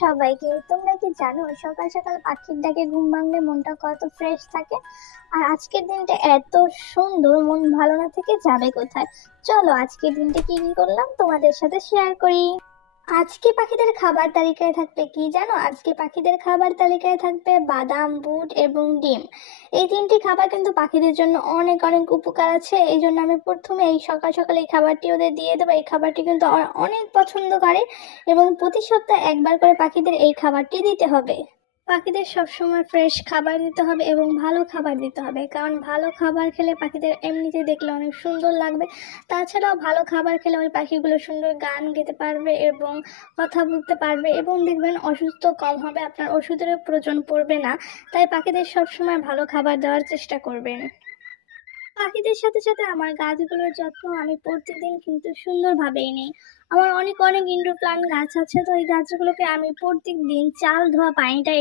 সবাইকে। তোমরা কি জানো সকাল সকাল পাখির ডাকে ঘুম ভাঙলে মনটা কত ফ্রেশ থাকে? আর আজকের দিনটা এত সুন্দর, মন ভালো না থেকে যাবে কোথায়? চলো আজকের দিনটা কি কি করলাম তোমাদের সাথে শেয়ার করি। আজকে পাখিদের খাবার তালিকায় থাকবে কি জানো? আজকে পাখিদের খাবার তালিকায় থাকবে বাদাম, বুট এবং ডিম। এই তিনটি খাবার কিন্তু পাখিদের জন্য অনেক অনেক উপকার আছে, এই জন্য আমি প্রথমে এই সকাল সকাল এই খাবারটি ওদের দিয়ে দেবো। এই খাবারটি কিন্তু ওরা অনেক পছন্দ করে এবং প্রতি সপ্তাহে একবার করে পাখিদের এই খাবারটি দিতে হবে। পাখিদের সবসময় ফ্রেশ খাবার দিতে হবে এবং ভালো খাবার দিতে হবে, কারণ ভালো খাবার খেলে পাখিদের এমনিতে দেখলে অনেক সুন্দর লাগবে। তাছাড়াও ভালো খাবার খেলে ওই পাখিগুলো সুন্দর গান গেতে পারবে এবং কথা বলতে পারবে এবং দেখবেন অসুস্থ কম হবে, আপনার ওষুধেরও প্রয়োজন পড়বে না। তাই পাখিদের সবসময় ভালো খাবার দেওয়ার চেষ্টা করবেন। পাখিদের সাথে সাথে আমার গাছগুলোর যত্ন আমি প্রত্যেকদিন কিন্তু সুন্দরভাবেই নিই। আমার অনেক অনেক ইনডোর প্লান্ট গাছ আছে, তো এই গাছগুলোকে আমি প্রত্যেক দিন চাল ধোয়া পানিটা